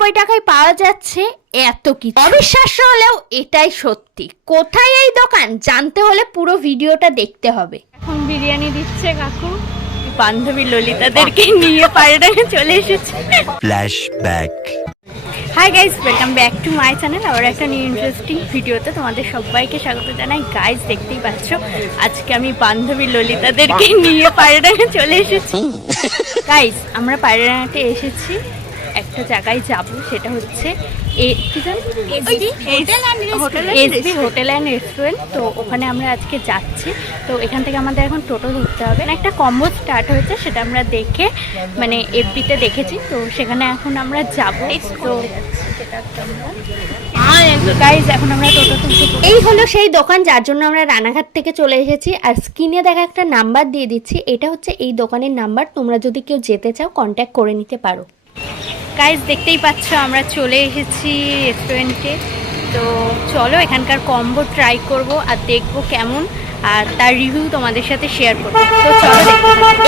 টাকায় পাওয়া যাচ্ছে এত কিছু। অবিশ্বাস্য হলেও এটাই সত্যি। কোথায় এই দোকান জানতে হলে পুরো ভিডিওটা দেখতে হবে। এখন বিরিয়ানি দিচ্ছে কাকু, বান্ধবী ললিতাদেরকে নিয়ে পায়রাডাঙ্গা চলে এসেছে। Flashback. Hi guys, welcome back to my channel. আবার একটা নিউ ইন্টারেস্টিং ভিডিওতে তোমাদের সবাইকে স্বাগত জানাই। গাইস, দেখতেই পাচ্ছ আজকে আমি বান্ধবী ললিতাদেরকে নিয়ে পায়রাডাঙ্গা চলে এসেছি। গাইস, আমরা পায়রাডাঙ্গাতে এসেছি, একটা জায়গায় যাব, সেটা হচ্ছে এসবি হোটেল অ্যান্ড রেস্টুরেন্ট। তো ওখানে আমরা আজকে যাচ্ছি। তো এখান থেকে আমাদের এখন টোটো ধরতে হবে। একটা কম্বো স্টার্ট হয়েছে, সেটা আমরা দেখে মানে এফবিতে দেখেছি। তো সেখানে এখন আমরা যাব। তো গাইজ, এখন আমরা টোটো তুলছি। এই হলো সেই দোকান যার জন্য আমরা রানাঘাট থেকে চলে এসেছি। আর স্ক্রিনে দেখা একটা নাম্বার দিয়ে দিচ্ছি, এটা হচ্ছে এই দোকানের নাম্বার। তোমরা যদি কেউ যেতে চাও কন্ট্যাক্ট করে নিতে পারো। গাইজ, দেখতেই পাচ্ছ আমরা চলে এসেছি রেস্টুরেন্টে। তো চলো এখানকার কম্বো ট্রাই করব আর দেখবো কেমন, আর তার রিভিউ তোমাদের সাথে শেয়ার করবো। তো চলো,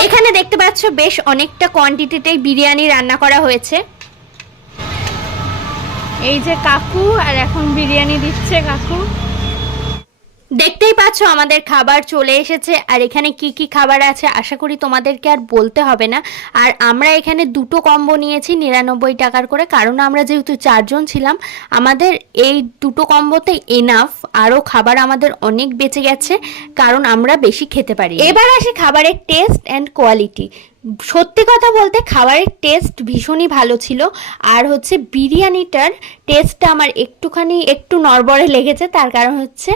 এখানে দেখতে পাচ্ছ বেশ অনেকটা কোয়ান্টিটিতেই বিরিয়ানি রান্না করা হয়েছে। এই যে কাকু, আর এখন বিরিয়ানি দিচ্ছে কাকু। দেখতেই পাচ্ছ আমাদের খাবার চলে এসেছে। আর এখানে কি কি খাবার আছে আশা করি তোমাদেরকে আর বলতে হবে না। আর আমরা এখানে দুটো কম্বো নিয়েছি 99 টাকার করে, কারণ আমরা যেহেতু 4 জন ছিলাম, আমাদের এই দুটো কম্বোতে এনাফ। আরও খাবার আমাদের অনেক বেঁচে গেছে, কারণ আমরা বেশি খেতে পারি। এবার আসি খাবারের টেস্ট অ্যান্ড কোয়ালিটি। সত্যি কথা বলতে খাবারের টেস্ট ভীষণই ভালো ছিল। আর হচ্ছে বিরিয়ানিটার টেস্টটা আমার একটু নড়বড়ে লেগেছে। তার কারণ হচ্ছে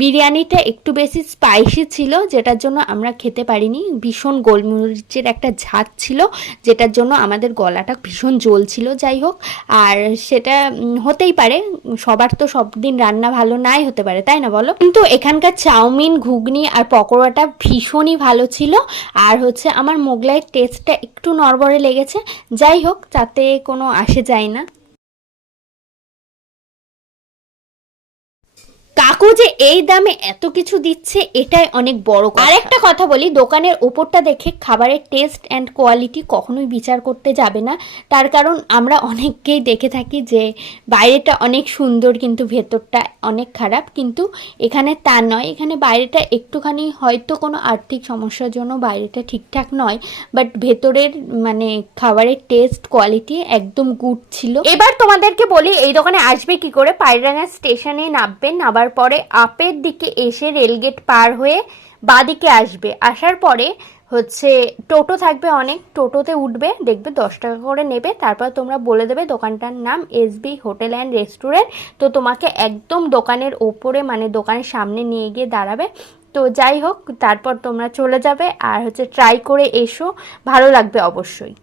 বিরিয়ানিটা একটু বেশি স্পাইসি ছিল, যেটার জন্য আমরা খেতে পারিনি। ভীষণ গোলমরিচের একটা ঝাঁজ ছিল, যেটার জন্য আমাদের গলাটা ভীষণ জ্বলছিল। যাই হোক, আর সেটা হতেই পারে, সবার তো সব দিন রান্না ভালো নাই হতে পারে, তাই না বলো? কিন্তু এখানকার চাউমিন, ঘুগনি আর পকোড়াটা ভীষণই ভালো ছিল। আর হচ্ছে আমার মোগলাইয়ের টেস্টটা একটু নড়বড়ে লেগেছে। যাই হোক, তাতে কোনো আসে যায় না। কাকু যে এই দামে এত কিছু দিচ্ছে, এটাই অনেক বড় কথা। আর একটা কথা বলি, দোকানের ওপরটা দেখে খাবারের টেস্ট অ্যান্ড কোয়ালিটি কখনোই বিচার করতে যাবে না। তার কারণ আমরা অনেককেই দেখে থাকি যে বাইরেটা অনেক সুন্দর কিন্তু ভেতরটা অনেক খারাপ। কিন্তু এখানে তা নয়, এখানে বাইরেটা একটুখানি হয়তো কোনো আর্থিক সমস্যার জন্য বাইরেটা ঠিকঠাক নয়, বাট ভেতরের মানে খাবারের টেস্ট কোয়ালিটি একদম গুড ছিল। এবার তোমাদেরকে বলি এই দোকানে আসবে কি করে। পায়রাডাঙ্গা স্টেশনে নামবেন, নামার পরে আপের দিকে এসে রেলগেট পার হয়ে বাঁদিকে আসবে। আসার পরে হচ্ছে টোটো থাকবে অনেক, টোটোতে উঠবে, দেখবে 10 টাকা করে নেবে। তারপর তোমরা বলে দেবে দোকানটার নাম এসবি হোটেল অ্যান্ড রেস্টুরেন্ট। তো তোমাকে একদম দোকানের ওপরে মানে দোকানের সামনে নিয়ে গিয়ে দাঁড়াবে। তো যাই হোক, তারপর তোমরা চলে যাবে। আর হচ্ছে ট্রাই করে এসো, ভালো লাগবে অবশ্যই।